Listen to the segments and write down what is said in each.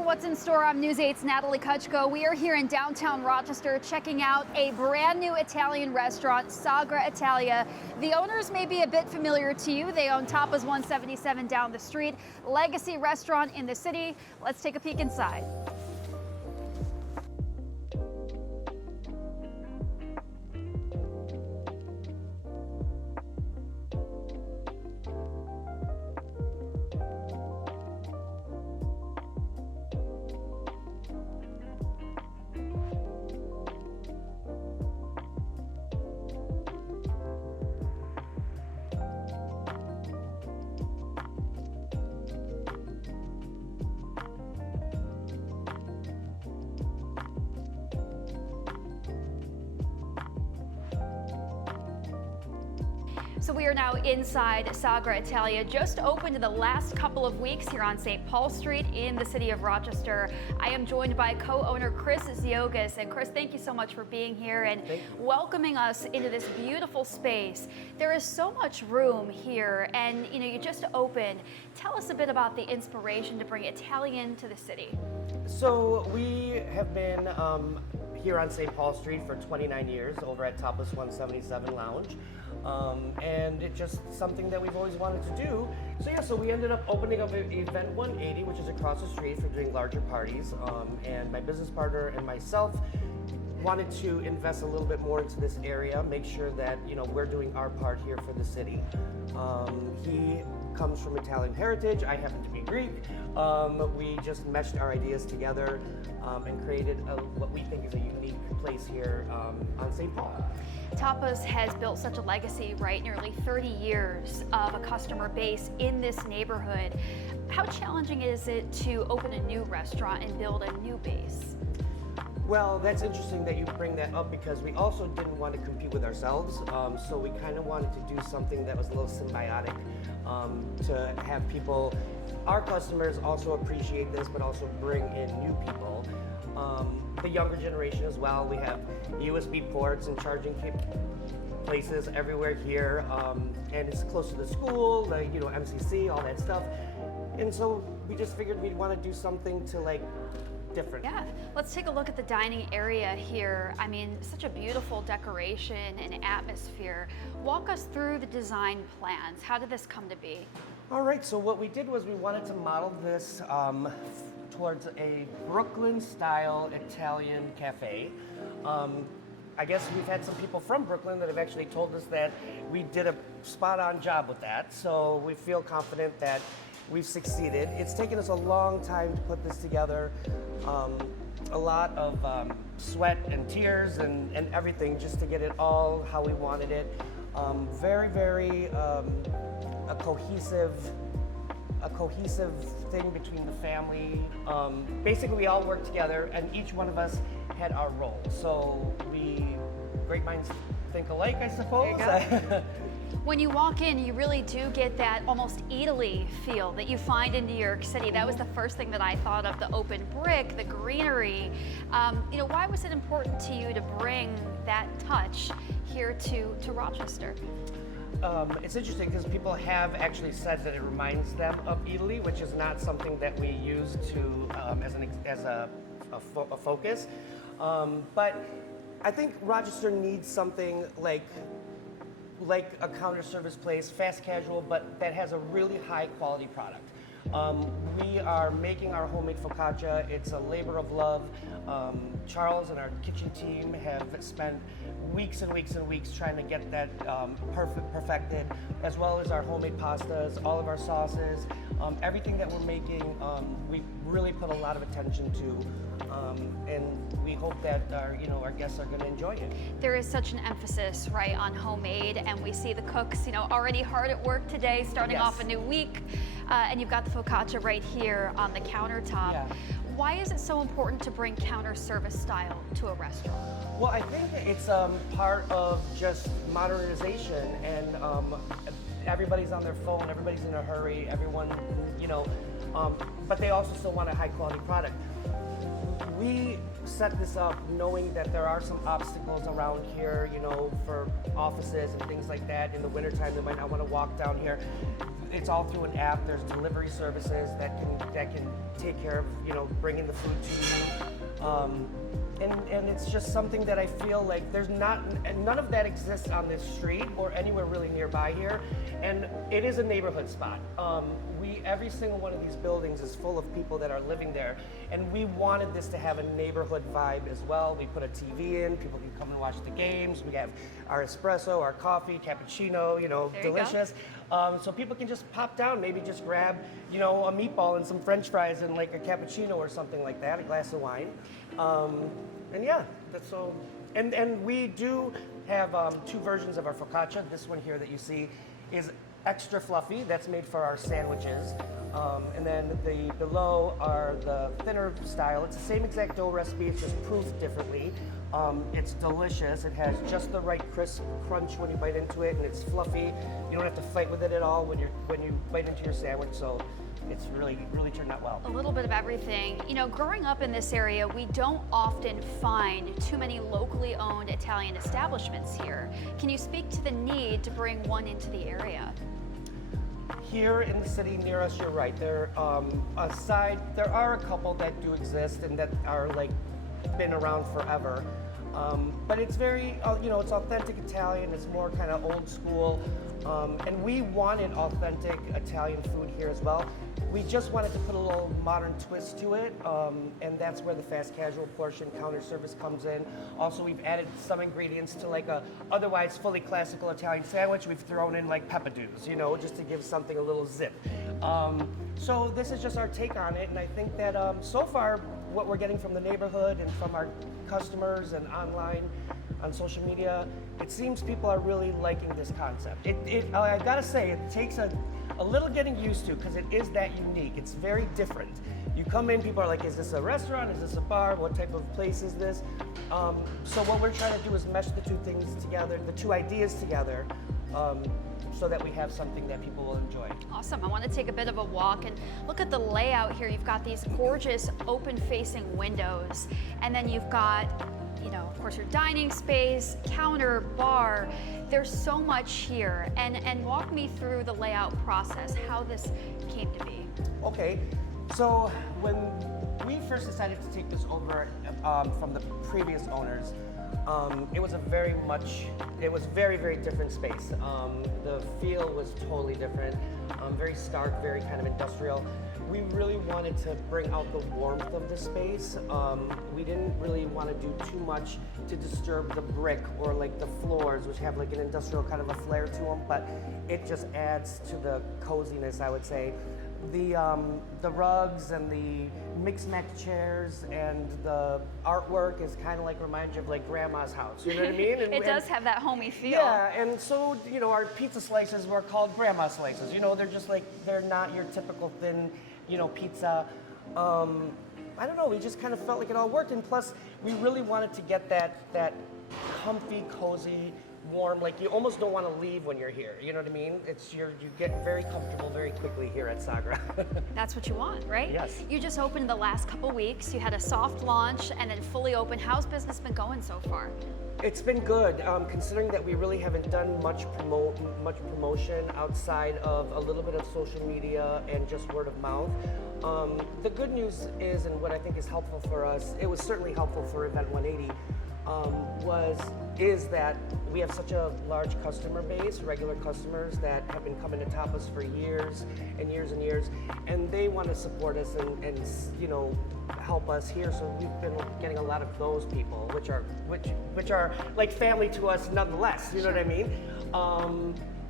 for what's in store. I'm News 8's Natalie Kucko. We are here in downtown Rochester checking out a brand new Italian restaurant, Sagra Italia. The owners may be a bit familiar to you. They own Tapas 177 down the street, legacy restaurant in the city. Let's take a peek inside. So we are now inside Sagra Italia, just opened in the last couple of weeks here on St. Paul Street in the city of Rochester. I am joined by co-owner Chris Ziogas. And Chris, thank you so much for being here and welcoming us into this beautiful space. There is so much room here, and you just opened. Tell us a bit about the inspiration to bring Italian to the city. So we have been here on St. Paul Street for 29 years over at Tapas 177 Lounge. And it's just something that we've always wanted to do. So we ended up opening up Event 180, which is across the street for doing larger parties. And my business partner and myself wanted to invest a little bit more into this area, make sure that we're doing our part here for the city. He comes from Italian heritage. I happen to be Greek. We just meshed our ideas together and created what we think is a unique place here on St. Paul. Tapas has built such a legacy, right? Nearly 30 years of a customer base in this neighborhood. How challenging is it to open a new restaurant and build a new base? Well, that's interesting that you bring that up because we also didn't want to compete with ourselves. So we kind of wanted to do something that was a little symbiotic to have people, our customers also appreciate this, but also bring in new people. The younger generation as well. We have USB ports and charging places everywhere here, and it's close to the school, like MCC, all that stuff. And so we just figured we'd want to do something to different. Yeah, let's take a look at the dining area here. I mean, such a beautiful decoration and atmosphere. Walk us through the design plans. How did this come to be? All right, so what we did was we wanted to model this towards a Brooklyn-style Italian cafe. I guess we've had some people from Brooklyn that have actually told us that we did a spot-on job with that, so we feel confident that we've succeeded. It's taken us a long time to put this together, a lot of sweat and tears and everything just to get it all how we wanted it. Very a cohesive thing between the family. Basically, we all worked together, and each one of us had our role. So great minds think alike, I suppose. There you go. When you walk in, you really do get that almost Italy feel that you find in New York City. That was the first thing that I thought of, the open brick, the greenery. Why was it important to you to bring that touch here to Rochester? It's interesting because people have actually said that it reminds them of Italy, which is not something that we use to as a focus. But I think Rochester needs something like a counter service place, fast casual, but that has a really high quality product. We are making our homemade focaccia. It's a labor of love. Charles and our kitchen team have spent weeks and weeks and weeks trying to get that perfected, as well as our homemade pastas, all of our sauces, everything that we're making, we really put a lot of attention to, and we hope that our guests are going to enjoy it. There is such an emphasis, right, on homemade, and we see the cooks, already hard at work today, starting off a new week, and you've got the focaccia right here on the countertop. Yeah. Why is it so important to bring counter service style to a restaurant? Well, I think it's part of just modernization, and everybody's on their phone, everybody's in a hurry, everyone, but they also still want a high quality product. We set this up knowing that there are some obstacles around here, you know, for offices and things like that. In the wintertime, they might not want to walk down here. It's all through an app. There's delivery services that can take care of, you know, bringing the food to you. And it's just something that I feel like none of that exists on this street or anywhere really nearby here. And it is a neighborhood spot. Every single one of these buildings is full of people that are living there. And we wanted this to have a neighborhood vibe as well. We put a TV in, people can come and watch the games. We have our espresso, our coffee, cappuccino, you know, delicious. So people can just pop down, maybe just grab, you know, a meatball and some French fries and like a cappuccino or something like that, a glass of wine. And yeah, that's so. And we do have 2 versions of our focaccia. This one here that you see is extra fluffy. That's made for our sandwiches. And then the below are the thinner style. It's the same exact dough recipe. It's just proofed differently. It's delicious. It has just the right crisp crunch when you bite into it, and it's fluffy. You don't have to fight with it at all when you bite into your sandwich. So it's really turned out well. A little bit of everything. You know, growing up in this area, we don't often find too many locally owned Italian establishments here. Can you speak to the need to bring one into the area? Here in the city near us, you're right. There are a couple that do exist and that are like been around forever. But it's very, you know, it's authentic Italian. It's more kind of old school. And we wanted authentic Italian food here as well. We just wanted to put a little modern twist to it, and that's where the fast casual portion counter service comes in. Also, we've added some ingredients to like a otherwise fully classical Italian sandwich. We've thrown in like peppadews, you know, just to give something a little zip. So this is just our take on it, and I think that so far what we're getting from the neighborhood and from our customers and online on social media, it seems people are really liking this concept. I gotta say, it takes a little getting used to because it is that unique. It's very different. You come in, people are like, is this a restaurant? Is this a bar? What type of place is this? So what we're trying to do is mesh the 2 things together, the 2 ideas together, so that we have something that people will enjoy. Awesome. I want to take a bit of a walk and look at the layout here. You've got these gorgeous open-facing windows, and then you've got, you know, of course, your dining space, counter, bar. There's so much here. And walk me through the layout process, how this came to be. Okay, so when we first decided to take this over from the previous owners, it was very, very different space. The feel was totally different, very stark, very kind of industrial. We really wanted to bring out the warmth of the space. We didn't really want to do too much to disturb the brick or like the floors, which have like an industrial kind of a flair to them, but it just adds to the coziness, I would say. The rugs and the mix-match chairs and the artwork is kind of like reminds you of like grandma's house, you know what I mean? It does have that homey feel. Yeah, and so, you know, our pizza slices were called grandma slices. You know, they're just like, they're not your typical thin, you know, pizza. I don't know, we just kind of felt like it all worked, and plus we really wanted to get that comfy, cozy, warm, like you almost don't want to leave when you're here, you know what I mean? You get very comfortable very quickly here at Sagra. That's what you want, right? Yes. You just opened the last couple weeks, you had a soft launch and then fully open. How's business been going so far? It's been good, considering that we really haven't done much promotion outside of a little bit of social media and just word of mouth. The good news is, and what I think is helpful for us, it was certainly helpful for Event 180, is that we have such a large customer base, regular customers that have been coming to top us for years and years and years, and they want to support us and you know, help us here. So we've been getting a lot of those people, which are like family to us nonetheless. You know what I mean?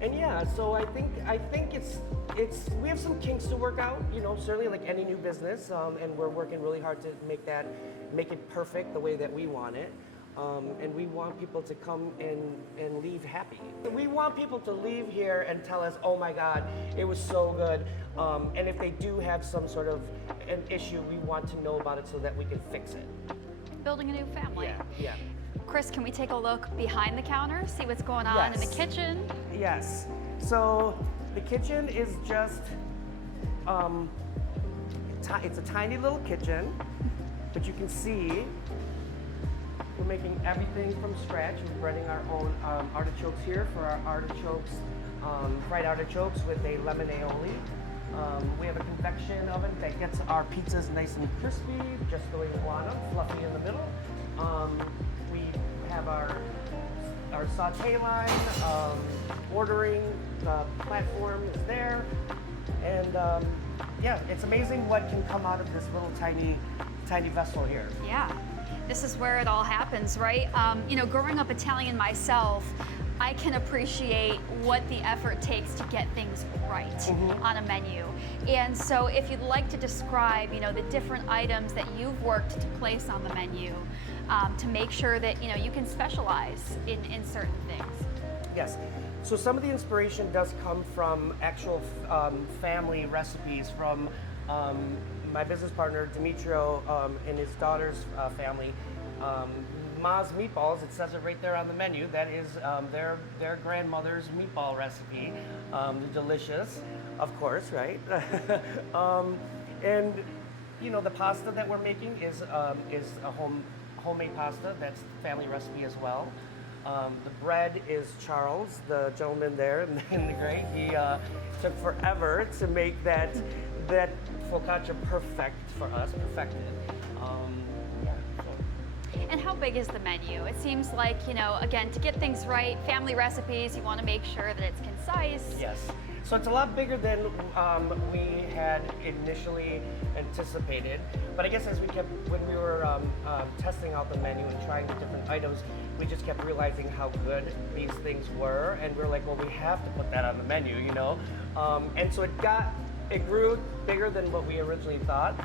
And yeah, so I think it's we have some kinks to work out. You know, certainly like any new business, and we're working really hard to make it perfect the way that we want it. And we want people to come and leave happy. We want people to leave here and tell us, oh my God, it was so good. And if they do have some sort of an issue, we want to know about it so that we can fix it. Building a new family. Yeah. Chris, can we take a look behind the counter, see what's going on in the kitchen? Yes. So the kitchen is just it's a tiny little kitchen, but you can see we're making everything from scratch. We're breading our own artichokes here for our artichokes, fried artichokes with a lemon aioli. We have a convection oven that gets our pizzas nice and crispy, just the way we want them, fluffy in the middle. We have our saute line, ordering platform is there, and yeah, it's amazing what can come out of this little tiny vessel here. Yeah, this is where it all happens, right? You know, growing up Italian myself, I can appreciate what the effort takes to get things right on a menu. And so if you'd like to describe, you know, the different items that you've worked to place on the menu to make sure that, you know, you can specialize in certain things. Yes. So some of the inspiration does come from actual family recipes from my business partner, Demetrio, and his daughter's family. Ma's Meatballs, it says it right there on the menu. That is their grandmother's meatball recipe. They're delicious, of course, right? And you know, the pasta that we're making is a homemade pasta. That's family recipe as well. The bread is Charles, the gentleman there in the gray. He took forever to make that focaccia perfected. And how big is the menu? It seems like, you know, again, to get things right, family recipes, you want to make sure that it's concise. Yes. So it's a lot bigger than we had initially anticipated. But I guess when we were testing out the menu and trying the different items, we just kept realizing how good these things were. And we were like, well, we have to put that on the menu, you know? And so it grew bigger than what we originally thought.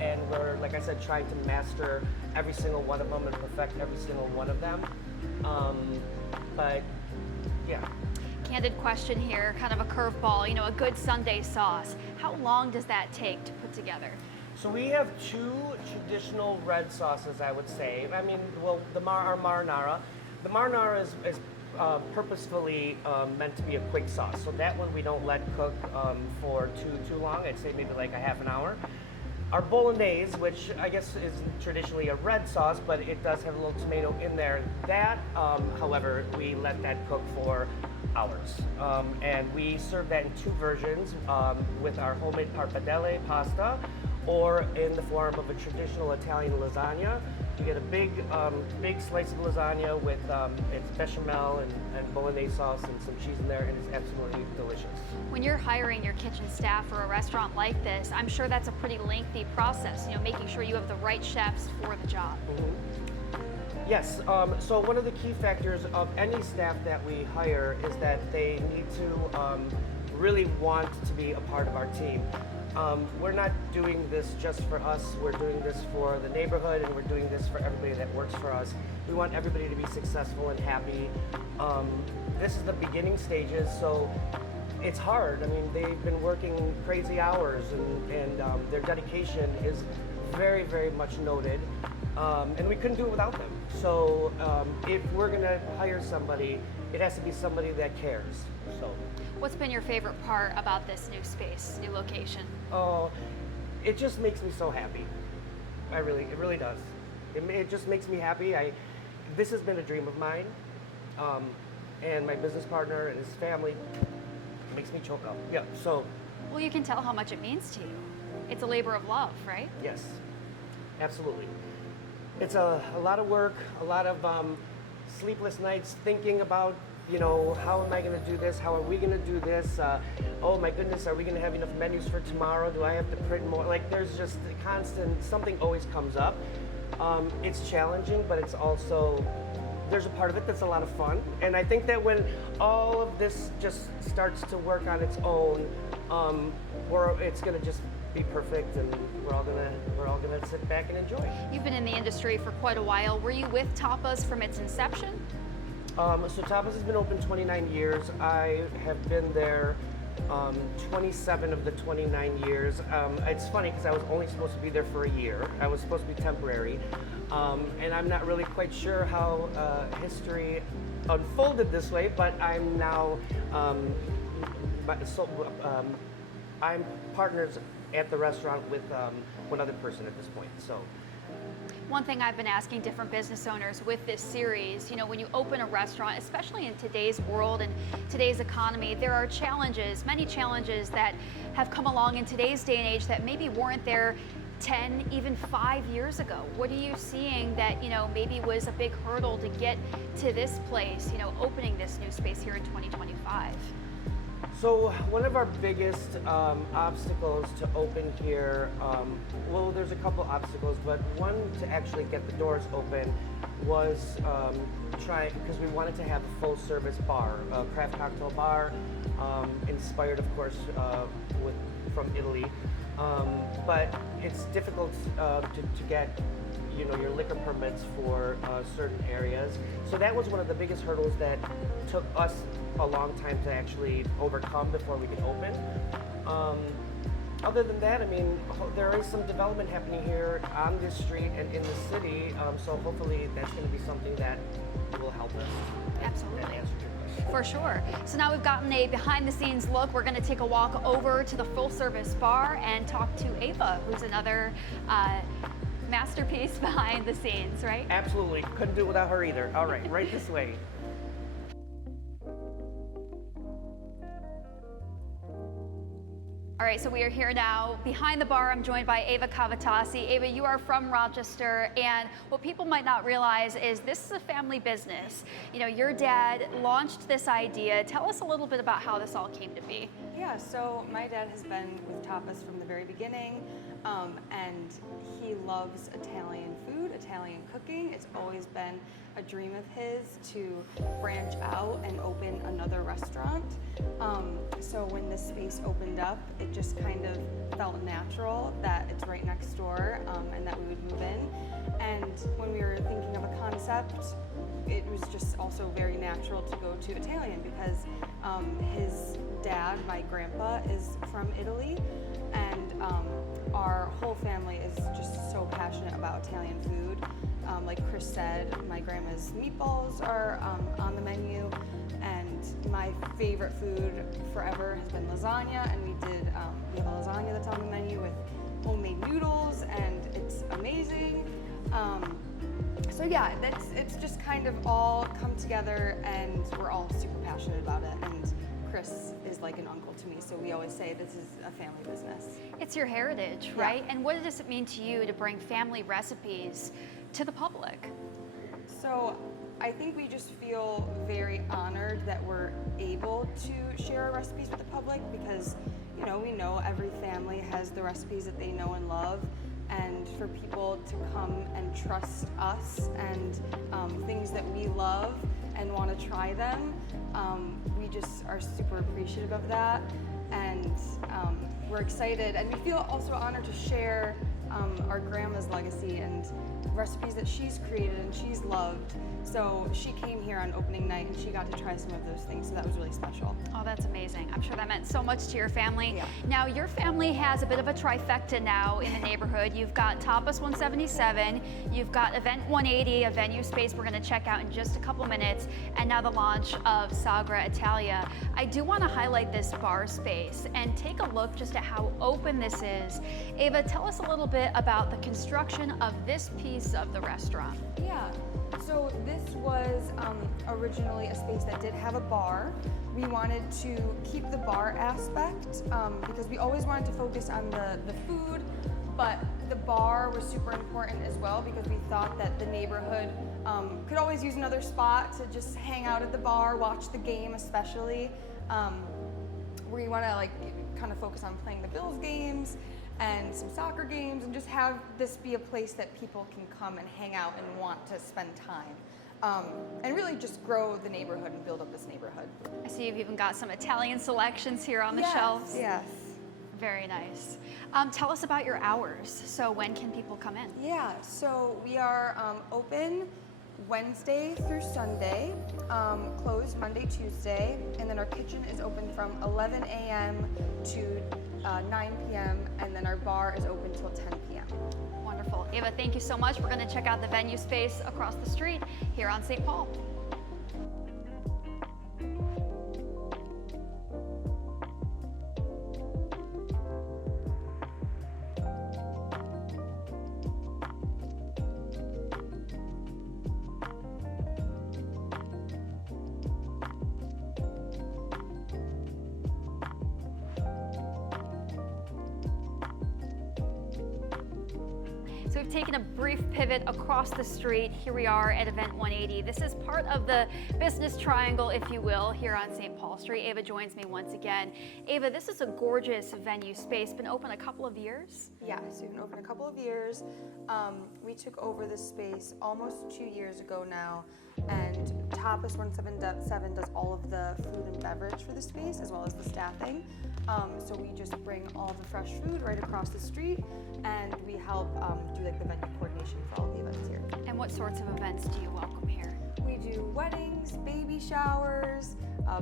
And we're, like I said, trying to master every single one of them and perfect every single one of them. But yeah. Candid question here, kind of a curveball, you know, a good Sunday sauce. How long does that take to put together? So we have two traditional red sauces, I would say. I mean, well, our marinara. The marinara is purposefully meant to be a quick sauce. So that one we don't let cook for too long. I'd say maybe like a half an hour. Our bolognese, which I guess is traditionally a red sauce, but it does have a little tomato in there. That, however, we let that cook for hours. And we serve that in two versions, with our homemade pappardelle pasta, or in the form of a traditional Italian lasagna. You get a big slice of lasagna with its bechamel and bolognese sauce and some cheese in there, and it's absolutely delicious. When you're hiring your kitchen staff for a restaurant like this, I'm sure that's a pretty lengthy process, you know, making sure you have the right chefs for the job. Yes, so one of the key factors of any staff that we hire is that they need to really want to be a part of our team. We're not doing this just for us, we're doing this for the neighborhood, and we're doing this for everybody that works for us. We want everybody to be successful and happy. This is the beginning stages, so it's hard. I mean, they've been working crazy hours, and their dedication is very, very much noted. And we couldn't do it without them. So if we're gonna hire somebody, it has to be somebody that cares. So. What's been your favorite part about this new space, new location? Oh, it just makes me so happy. It really does. It just makes me happy. This has been a dream of mine, and my business partner and his family makes me choke up. Yeah. So. Well, you can tell how much it means to you. It's a labor of love, right? Yes, absolutely. It's a lot of work, a lot of sleepless nights thinking about, you know, how am I going to do this? How are we going to do this? Oh my goodness, are we going to have enough menus for tomorrow? Do I have to print more? Like, there's just a constant, something always comes up. It's challenging, but it's also, there's a part of it that's a lot of fun. And I think that when all of this just starts to work on its own, it's going to just be perfect, and we're all gonna sit back and enjoy. You've been in the industry for quite a while. Were you with Tapas from its inception? So Tapas has been open 29 years. I have been there 27 of the 29 years. It's funny because I was only supposed to be there for a year. I was supposed to be temporary, and I'm not really quite sure how history unfolded this way. But I'm now, I'm partners at the restaurant with one other person at this point. So. One thing I've been asking different business owners with this series, you know, when you open a restaurant, especially in today's world and today's economy, there are challenges, many challenges that have come along in today's day and age that maybe weren't there 10, even 5 years ago. What are you seeing that, you know, maybe was a big hurdle to get to this place, you know, opening this new space here in 2025? So one of our biggest obstacles to open here, well, there's a couple obstacles, but one to actually get the doors open was because we wanted to have a full service bar, a craft cocktail bar, inspired of course from Italy. But it's difficult to get, you know, your liquor permits for certain areas. So that was one of the biggest hurdles that took us a long time to actually overcome before we could open. Other than that, I mean, there is some development happening here on this street and in the city, so hopefully that's going to be something that will help us. Absolutely. And answer your question. For sure. So now we've gotten a behind the scenes look. We're going to take a walk over to the full service bar and talk to Ava, who's another masterpiece behind the scenes, right? Absolutely. Couldn't do it without her either. All right, right this way. All right, so we are here now behind the bar. I'm joined by Ava Cavatasi. Ava, you are from Rochester, and what people might not realize is this is a family business. You know, your dad launched this idea. Tell us a little bit about how this all came to be. Yeah, so my dad has been with Tapas from the very beginning, and he loves Italian food, Italian cooking. It's always been a dream of his to branch out and open another restaurant. So when this space opened up, it just kind of felt natural that it's right next door and that we would move in. And when we were thinking of a concept, it was just also very natural to go to Italian because his dad, my grandpa, is from Italy, and our whole family is just so passionate about Italian food. Like Chris said, my grandma's meatballs are on the menu, and my favorite food forever has been lasagna, and we have a lasagna that's on the menu with homemade noodles, and it's amazing. So yeah, it's just kind of all come together, and we're all super passionate about it. And Chris is like an uncle to me, so we always say this is a family business. It's your heritage, right? And what does it mean to you to bring family recipes to the public? So I think we just feel very honored that we're able to share our recipes with the public because, you know, we know every family has the recipes that they know and love. And for people to come and trust us and things that we love and want to try them, we just are super appreciative of that. And we're excited, and we feel also honored to share our grandma's legacy and recipes that she's created and she's loved. So she came here on opening night and she got to try some of those things, so that was really special. Oh, that's amazing. I'm sure that meant so much to your family. Yeah. Now, your family has a bit of a trifecta now in the neighborhood. You've got Tapas 177, you've got Event 180, a venue space we're going to check out in just a couple minutes, and now the launch of Sagra Italia. I do want to highlight this bar space and take a look just at how open this is. Ava, tell us a little bit about the construction of this piece of the restaurant. Yeah, so this was originally a space that did have a bar. We wanted to keep the bar aspect because we always wanted to focus on the food, but the bar was super important as well because we thought that the neighborhood could always use another spot to just hang out at the bar, watch the game especially. We want to like kind of focus on playing the Bills games and some soccer games and just have this be a place that people can come and hang out and want to spend time. And really just grow the neighborhood and build up this neighborhood. I see you've even got some Italian selections here on the shelves. Yes. Very nice. Tell us about your hours. So when can people come in? Yeah, so we are open Wednesday through Sunday, closed Monday, Tuesday, and then our kitchen is open from 11 a.m. to 9 p.m., and then our bar is open till 10 p.m. Wonderful. Ava, thank you so much. We're going to check out the venue space across the street here on St. Paul. So we've taken a brief pivot across the street. Here we are at Event 180. This is part of the business triangle, if you will, here on St. Paul Street. Ava joins me once again. Ava, this is a gorgeous venue space. Been open a couple of years? Yeah, so we've been open a couple of years. We took over this space almost 2 years ago now, and Tapas 177 does all of the food and beverage for the space as well as the staffing. So we just bring all the fresh food right across the street, and we help do like the venue coordination for all the events here. And what sorts of events do you welcome here? We do weddings, baby showers,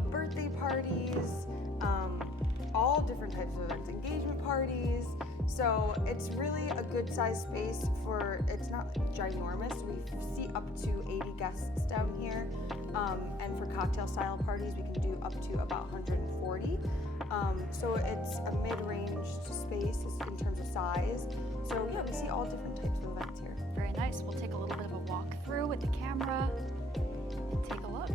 birthday parties, all different types of events, engagement parties. So it's really a good sized space it's not ginormous. We see up to 80 guests down here. And for cocktail style parties, we can do up to about 140. So it's a mid-range space in terms of size. So yeah, we see all different types of events here. Very nice. We'll take a little bit of a walk through with the camera and take a look.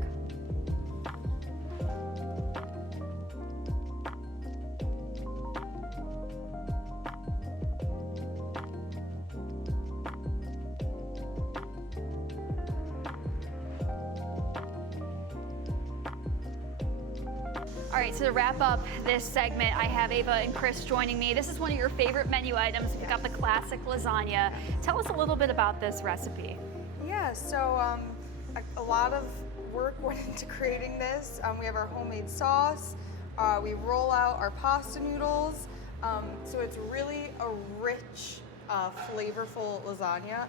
All right, so to wrap up this segment, I have Ava and Chris joining me. This is one of your favorite menu items. We've got the classic lasagna. Tell us a little bit about this recipe. Yeah, so a lot of work went into creating this. We have our homemade sauce. We roll out our pasta noodles. So it's really a rich, flavorful lasagna.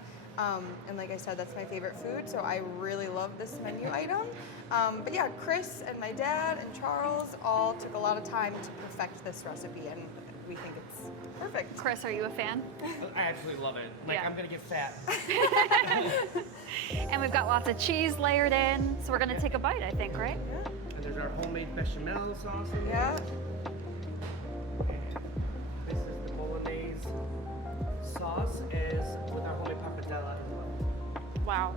And like I said, that's my favorite food, so I really love this menu item. But yeah, Chris and my dad and Charles all took a lot of time to perfect this recipe, and we think it's perfect. Chris, are you a fan? I absolutely love it. Like, Yeah. I'm gonna get fat. And we've got lots of cheese layered in, so we're gonna take a bite, I think, right? Yeah. And there's our homemade bechamel sauce in Yeah. there. And this is the bolognese sauce is with our homemade pappardelle as well. Wow.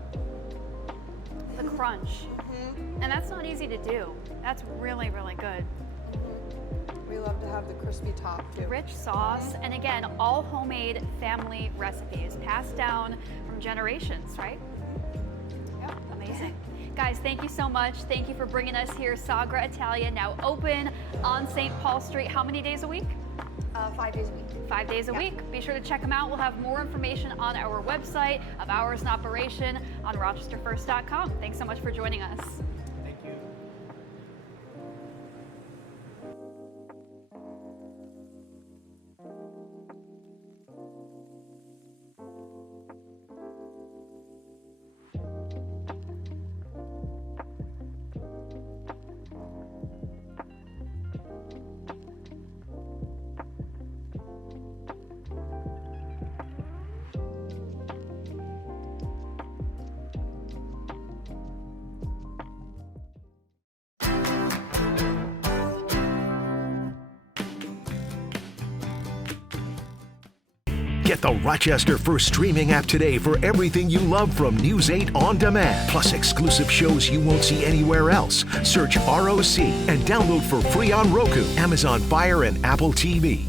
The crunch. Mm-hmm. And that's not easy to do. That's really, really good. We love to have the crispy top too. Rich sauce, and again, all homemade family recipes passed down from generations, right? Yeah. Amazing. Guys, thank you so much. Thank you for bringing us here. Sagra Italia, now open on St. Paul Street. How many days a week? 5 days a week. 5 days a Yeah. week. Be sure to check them out. We'll have more information on our website of hours in operation on rochesterfirst.com. Thanks so much for joining us. Thank you. Get the Rochester First streaming app today for everything you love from News 8 on demand, plus exclusive shows you won't see anywhere else. Search ROC and download for free on Roku, Amazon Fire, and Apple TV.